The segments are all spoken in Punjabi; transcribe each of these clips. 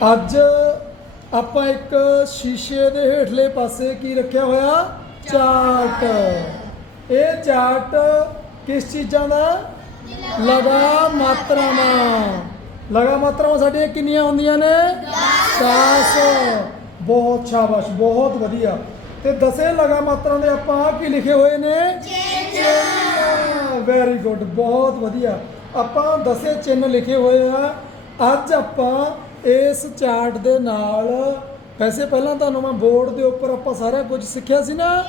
ਅੱਜ ਆਪਾਂ ਇੱਕ ਸ਼ੀਸ਼ੇ ਦੇ ਹੇਠਲੇ ਪਾਸੇ ਕੀ ਰੱਖਿਆ ਹੋਇਆ? ਚਾਰਟ। ਇਹ ਚਾਰਟ ਕਿਸ ਚੀਜ਼ਾਂ ਦਾ? ਲਗਾ ਮਾਤਰਾਵਾਂ। ਲਗਾ ਮਾਤਰਾਵਾਂ ਸਾਡੀਆਂ ਕਿੰਨੀਆਂ ਹੁੰਦੀਆਂ ਨੇ? 10 ਬਹੁਤ ਸ਼ਾਬਾਸ਼, ਬਹੁਤ ਵਧੀਆ। ਤੇ ਦਸੇ ਲਗਾ ਮਾਤਰਾ ਦੇ ਆਪਾਂ ਆਹ ਕੀ ਲਿਖੇ ਹੋਏ ਨੇ? ਚਿੰਨ੍ਹ। ਵੈਰੀ ਗੁੱਡ ਬਹੁਤ ਵਧੀਆ। ਆਪਾਂ ਦਸੇ ਚਿੰਨ੍ਹ ਲਿਖੇ ਹੋਏ ਆ। ਅੱਜ ਆਪਾਂ ਇਸ ਚਾਰਟ ਦੇ ਨਾਲ ਵੈਸੇ ਪਹਿਲਾਂ ਤੁਹਾਨੂੰ ਮੈਂ ਬੋਰਡ ਦੇ ਉੱਪਰ ਆਪਾਂ ਸਾਰਾ ਕੁਝ ਸਿੱਖਿਆ ਸੀ ਨਾ?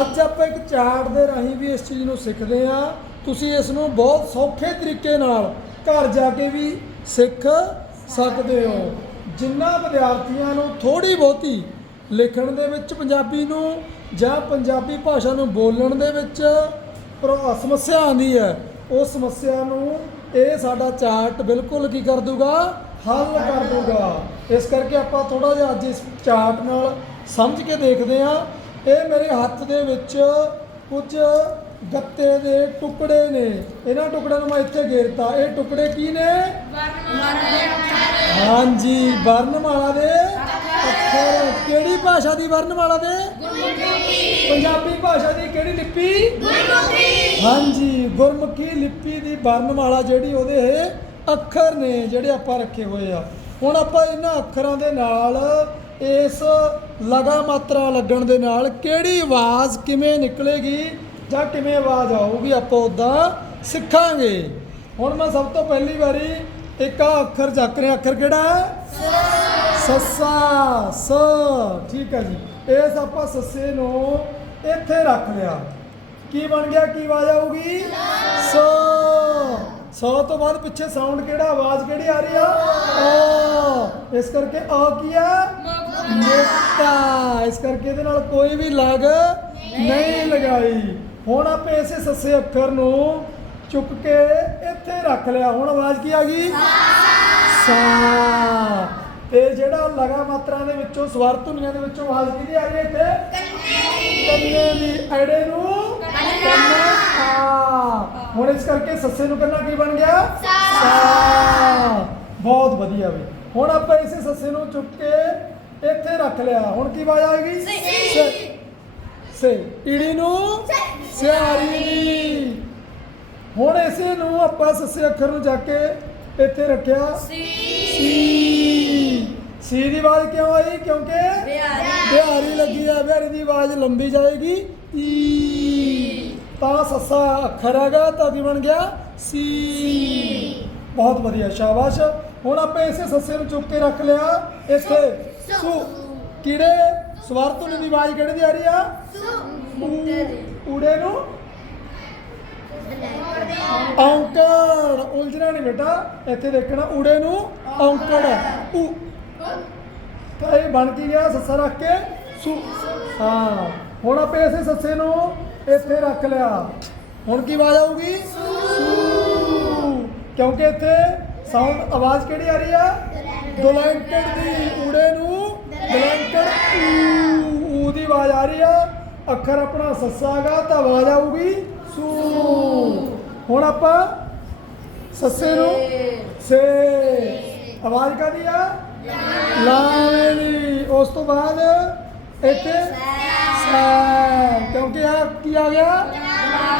ਅੱਜ ਆਪਾਂ ਇੱਕ ਚਾਰਟ ਦੇ ਰਾਹੀਂ ਵੀ ਇਸ ਚੀਜ਼ ਨੂੰ ਸਿੱਖਦੇ ਆ ਤੁਸੀਂ ਇਸ ਨੂੰ ਬਹੁਤ ਸੌਖੇ ਤਰੀਕੇ ਨਾਲ ਘਰ ਜਾ ਕੇ ਵੀ ਸਿੱਖ ਸਕਦੇ ਹੋ। ਜਿੰਨਾ ਵਿਦਿਆਰਥੀਆਂ ਨੂੰ ਥੋੜੀ ਬਹੁਤੀ ਲਿਖਣ ਦੇ ਵਿੱਚ ਪੰਜਾਬੀ ਨੂੰ ਜਾਂ ਪੰਜਾਬੀ ਭਾਸ਼ਾ ਨੂੰ ਬੋਲਣ ਦੇ ਵਿੱਚ ਪ੍ਰੋ- ਸਮੱਸਿਆ ਆਉਂਦੀ ਹੈ ਉਹ ਸਮੱਸਿਆ ਨੂੰ ਇਹ ਸਾਡਾ ਚਾਰਟ ਬਿਲਕੁਲ ਕੀ ਕਰ ਦੂਗਾ? ਹੱਲ ਕਰ ਦੂਗਾ। ਇਸ ਕਰਕੇ ਆਪਾਂ ਥੋੜਾ ਜਿਹਾ ਅੱਜ ਇਸ ਚਾਰਟ ਨਾਲ ਸਮਝ ਕੇ ਦੇਖਦੇ ਹਾਂ। ਇਹ ਮੇਰੇ ਹੱਥ ਦੇ ਵਿੱਚ ਕੁਝ ਗੱਤੇ ਦੇ ਟੁਕੜੇ ਨੇ। ਇਹਨਾਂ ਟੁਕੜਿਆਂ ਨੂੰ ਮੈਂ ਇੱਥੇ ਘੇਰਤਾ। ਇਹ ਟੁਕੜੇ ਕੀ ਨੇ? ਹਾਂਜੀ ਵਰਣਮਾਲਾ ਦੇ ਅੱਖਰ ਕਿਹੜੀ ਭਾਸ਼ਾ ਦੀ ਵਰਣਮਾਲਾ ਦੇ? ਪੰਜਾਬੀ ਭਾਸ਼ਾ ਦੀ ਕਿਹੜੀ ਲਿਪੀ? ਹਾਂਜੀ, ਗੁਰਮੁਖੀ ਲਿਪੀ ਦੀ ਵਰਣਮਾਲਾ ਜਿਹੜੀ ਉਹਦੇ ਇਹ ਅੱਖਰ ਨੇ ਜਿਹੜੇ ਆਪਾਂ ਰੱਖੇ ਹੋਏ ਆ। ਹੁਣ ਆਪਾਂ ਇਹਨਾਂ ਅੱਖਰਾਂ ਦੇ ਨਾਲ ਇਸ ਲਗਾ ਮਾਤਰਾ ਲੱਗਣ ਦੇ ਨਾਲ ਕਿਹੜੀ ਆਵਾਜ਼ ਕਿਵੇਂ ਨਿਕਲੇਗੀ ਜਾਂ ਕਿਵੇਂ ਆਵਾਜ਼ ਆਊਗੀ ਆਪਾਂ ਉਦਾਂ ਸਿੱਖਾਂਗੇ। ਹੁਣ ਮੈਂ ਸਭ ਤੋਂ ਪਹਿਲੀ ਵਾਰੀ ਇੱਕ ਆ ਅੱਖਰ ਚੱਕ ਰਿਹਾ। ਅੱਖਰ ਕਿਹੜਾ? ਹੈ ਸੱਸਾ ਸ ਠੀਕ ਹੈ ਜੀ। ਇਸ ਆਪਾਂ ਸੱਸੇ ਨੂੰ ਇੱਥੇ ਰੱਖ ਲਿਆ। ਕੀ ਬਣ ਗਿਆ? ਕੀ ਆਵਾਜ਼ ਆਊਗੀ? ਸ। ਸੌ ਤੋਂ ਬਾਅਦ ਪਿੱਛੇ ਸਾਊਂਡ ਕਿਹੜਾ? ਆਵਾਜ਼ ਕਿਹੜੀ ਆ ਰਹੀ ਆ? ਆ ਇਸ ਕਰਕੇ ਆ ਕੀ ਆ ਮੋਟਾ ਇਸ ਕਰਕੇ ਇਹਦੇ ਨਾਲ ਕੋਈ ਵੀ ਲਾਗ ਨਹੀਂ ਲਗਾਈ। ਹੁਣ ਆਪੇ ਇਸੇ ਸੱਸੇ ਅੱਖਰ ਨੂੰ ਚੁੱਕ ਕੇ ਇੱਥੇ ਰੱਖ ਲਿਆ। ਹੁਣ ਆਵਾਜ਼ ਕੀ ਆ ਗਈ? ਸਾ। ਲਗਾ ਮਾਤਰਾ ਦੇ ਵਿੱਚੋਂ ਸਵਰ ਧੁਨੀਆਂ ਦੇ ਵਿੱਚੋਂ ਆਵਾਜ਼ ਕਿਹਦੀ ਆ ਰਹੀ ਹੈ ਇੱਥੇ? ਕੰਨੇ ਦੀ। ਐੜੇ ਨੂੰ? ਕੰਨਾ ਆ ਹੁਣ ਇਸ ਕਰਕੇ ਸੱਸੇ ਨੂੰ ਕੰਨਾ ਕੀ ਬਣ ਗਿਆ? ਸਾ ਬਹੁਤ ਵਧੀਆ ਵੀ ਹੁਣ ਆਪਾਂ ਇਸੇ ਸੱਸੇ ਨੂੰ ਚੁੱਕ ਕੇ ਇੱਥੇ ਰੱਖ ਲਿਆ। ਹੁਣ ਕੀ ਆਵਾਜ਼ ਆਏਗੀ? ਸੇ ਸੇ ਈੜੀ ਨੂੰ? ਸਿਆਰੀ ਹੁਣ ਇਸੇ ਨੂੰ ਆਪਾਂ ਸੱਸੇ ਅੱਖਰ ਨੂੰ ਜਾ ਕੇ ਇੱਥੇ ਰੱਖਿਆ। ਸੀ। ਸੀ ਦੀ ਆਵਾਜ਼ ਕਿਉਂ ਆਈ? ਕਿਉਂਕਿ ਬਿਹਾਰੀ। ਲੱਗੀ ਆ ਬਿਹਾਰੀ ਦੀ ਆਵਾਜ਼ ਲੰਬੀ ਜਾਏਗੀ। ਈ। ਤਾਂ ਸੱਸਾ ਅੱਖਰ ਹੈਗਾ ਤਾਂ ਕੀ ਬਣ ਗਿਆ। ਸੀ। ਬਹੁਤ ਵਧੀਆ ਸ਼ਾਬਾਸ਼। ਹੁਣ ਆਪਾਂ ਇਸੇ ਸੱਸੇ ਨੂੰ ਚੁੱਕ ਕੇ ਰੱਖ ਲਿਆ। ਇੱਥੇ ਸੁ ਕੀੜੇ ਸਵਾਰ ਤੋਂ ਦੀ ਆਵਾਜ਼ ਕਿਹੜੇ ਦੀ ਆ ਰਹੀ ਆ? ਊ- ਊੜੇ ਨੂੰ। ਔਂਕੜ। ਉਲਝਣਾ ਨਹੀਂ ਬੇਟਾ। ਇੱਥੇ ਦੇਖਣਾ ਊੜੇ ਨੂੰ ਔਂਕੜ। ਊ। ਤਾਂ ਇਹ ਬਣ ਕੀ ਗਿਆ ਸੱਸਾ ਰੱਖ ਕੇ। ਸੁ ਹਾਂ ਹੁਣ ਆਪੇ ਇਸੇ ਸੱਸੇ ਨੂੰ ਇੱਥੇ ਰੱਖ ਲਿਆ। ਹੁਣ ਕੀ ਆਵਾਜ਼ ਆਊਗੀ? ਸੂ। ਕਿਉਂਕਿ ਇੱਥੇ ਸਾਊਂਡ ਆਵਾਜ਼ ਕਿਹੜੀ ਆ ਰਹੀ ਆ? ਦੁਲੰਕੜ ਦੀ ਊੜੇ ਨੂੰ ਦੁਲੰਕੜ ਊ ਦੀ ਆਵਾਜ਼ ਆ ਰਹੀ ਆ। ਅੱਖਰ ਆਪਣਾ ਸੱਸਾ ਹੈਗਾ ਤਾਂ ਆਵਾਜ਼ ਆਊਗੀ ਸੂ। ਹੁਣ ਆਪਾਂ ਸੱਸੇ ਨੂੰ ਸੇ। ਆਵਾਜ਼ ਕਾਦੀ ਆ? ਲਾਵੇਂ ਉਸ ਤੋਂ ਬਾਅਦ ਇੱਥੇ ਸਾ ਕਿਉਂਕਿ ਆ ਕੀ ਆ ਗਿਆ?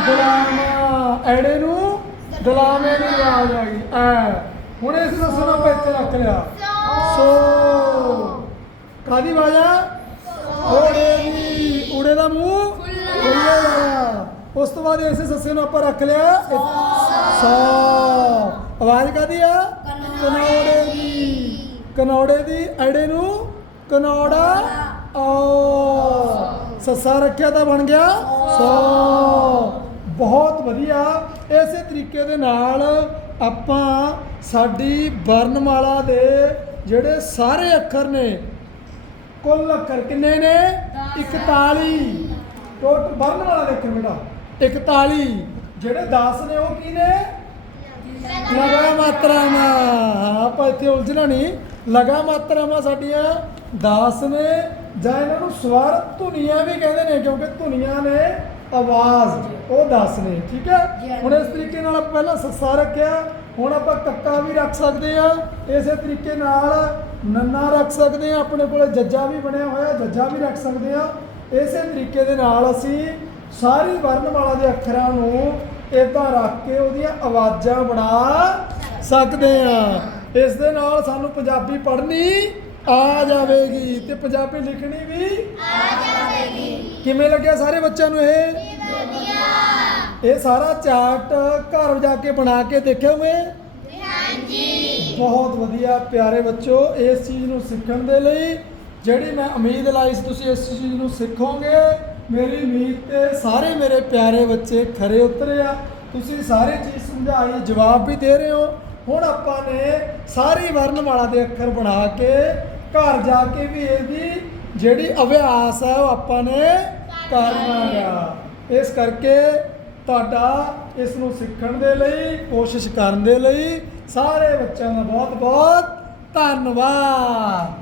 ਗੁਲਾਮਾ ਐੜੇ ਨੂੰ, ਗੁਲਾਮੇ ਦੀ ਆਵਾਜ਼ ਆ ਗਈ। ਐ, ਹੁਣ ਇਸ ਨੂੰ ਸੁਣੋ ਆਪਾਂ ਇੱਥੇ ਰੱਖ ਲਿਆ। ਸੋ ਕਾਦੀ ਆਵਾਜ਼ ਆ? ਓੜੇ ਦੀ ਉੜੇ ਦਾ ਮੂੰਹ? ਖੁੱਲੇ ਉਸ ਤੋਂ ਬਾਅਦ ਇਸੇ ਸੱਸੇ ਨੂੰ ਆਪਾਂ ਰੱਖ ਲਿਆ। ਸਾ। ਆਵਾਜ਼ ਕਾਦੀ ਆ? ਕਨੌੜੇ ਦੀ। ਕਨੌੜੇ ਦੀ ਐੜੇ ਨੂੰ ਕਨੌੜਾ ਆ ਸੱਸਾ ਰੱਖਿਆ ਤਾਂ ਬਣ ਗਿਆ। ਸੋ। ਬਹੁਤ ਵਧੀਆ। ਇਸੇ ਤਰੀਕੇ ਦੇ ਨਾਲ ਆਪਾਂ ਸਾਡੀ ਵਰਣਮਾਲਾ ਦੇ ਜਿਹੜੇ ਸਾਰੇ ਅੱਖਰ ਨੇ ਕੁੱਲ ਅੱਖਰ ਕਿੰਨੇ ਨੇ? 41 ਟੋਟਲ ਵਰਣਮਾਲਾ ਦੇ ਅੱਖਰ ਬੇਟਾ। 41 ਜਿਹੜੇ 10 ਨੇ ਉਹ ਕੀ ਨੇ? ਲਗਾ ਮਾਤਰਾਵਾਂ ਹਾਂ, ਆਪਾਂ ਇੱਥੇ ਉਲਝਣਾ ਨਹੀਂ। ਲਗਾ ਮਾਤਰਾਵਾਂ ਸਾਡੀਆਂ 10 ਨੇ ਜਾਂ ਇਹਨਾਂ ਨੂੰ ਸਵਰ ਧੁਨੀਆਂ ਵੀ ਕਹਿੰਦੇ ਨੇ ਕਿਉਂਕਿ ਧੁਨੀਆਂ ਨੇ ਆਵਾਜ਼ ਉਹ 10 ਨੇ ਠੀਕ ਹੈ? ਹੁਣ ਇਸ ਤਰੀਕੇ ਨਾਲ ਆਪਾਂ ਪਹਿਲਾਂ ਸੱਸਾ ਰੱਖਿਆ ਹੁਣ ਆਪਾਂ ਕੱਕਾ ਵੀ ਰੱਖ ਸਕਦੇ ਆ ਇਸੇ ਤਰੀਕੇ ਨਾਲ ਨੰਨਾ ਰੱਖ ਸਕਦੇ ਆ ਆਪਣੇ ਕੋਲੇ ਜੱਜਾ ਵੀ ਬਣਿਆ ਹੋਇਆ ਜੱਜਾ ਵੀ ਰੱਖ ਸਕਦੇ ਆ ਇਸੇ ਤਰੀਕੇ ਦੇ ਨਾਲ ਅਸੀਂ ਸਾਰੀ ਵਰਣਮਾਲਾ ਦੇ ਅੱਖਰਾਂ ਨੂੰ ਇਦਾਂ ਰੱਖ ਕੇ ਉਹਦੀਆਂ ਆਵਾਜ਼ਾਂ ਬਣਾ ਸਕਦੇ ਆ ਇਸ ਦੇ ਨਾਲ ਸਾਨੂੰ ਪੰਜਾਬੀ ਪੜ੍ਹਨੀ ਆ ਜਾਵੇਗੀ ਤੇ ਪੰਜਾਬੀ ਲਿਖਣੀ ਵੀ ਆ ਜਾਵੇਗੀ। ਕਿਵੇਂ ਲੱਗਿਆ ਸਾਰੇ ਬੱਚਿਆਂ ਨੂੰ ਇਹ? ਇਹ ਸਾਰਾ ਚਾਰਟ ਘਰ ਜਾ ਕੇ ਬਣਾ ਕੇ ਦੇਖਿਓਗੇ ਹਾਂਜੀ। ਬਹੁਤ ਵਧੀਆ ਪਿਆਰੇ ਬੱਚੋ ਇਸ ਚੀਜ਼ ਨੂੰ ਸਿੱਖਣ ਦੇ ਲਈ ਜਿਹੜੀ ਮੈਂ ਉਮੀਦ ਲਾਈ ਸੀ ਤੁਸੀਂ ਇਸ ਚੀਜ਼ ਨੂੰ ਸਿੱਖੋਗੇ ਮੇਰੀ ਉਮੀਦ ਤੇ ਸਾਰੇ ਮੇਰੇ ਪਿਆਰੇ ਬੱਚੇ ਖਰੇ ਉਤਰੇ ਆ। ਤੁਸੀਂ ਸਾਰੇ ਚੀਜ਼ ਸਮਝਾਈ ਜਵਾਬ ਵੀ ਦੇ ਰਹੇ ਹੋ। ਹੁਣ ਆਪਾਂ ਨੇ ਸਾਰੀ ਵਰਣਮਾਲਾ ਦੇ ਅੱਖਰ ਬਣਾ ਕੇ ਘਰ ਜਾ ਕੇ ਵੀ ਇਹਦੀ ਜਿਹੜੀ ਅਭਿਆਸ ਹੈ ਉਹ ਆਪਾਂ ਨੇ ਕਰਨਾ ਆ ਇਸ ਕਰਕੇ ਤੁਹਾਡਾ ਇਸ ਨੂੰ ਸਿੱਖਣ ਦੇ ਲਈ, ਕੋਸ਼ਿਸ਼ ਕਰਨ ਦੇ ਲਈ ਸਾਰੇ ਬੱਚਿਆਂ ਦਾ ਬਹੁਤ ਬਹੁਤ ਧੰਨਵਾਦ।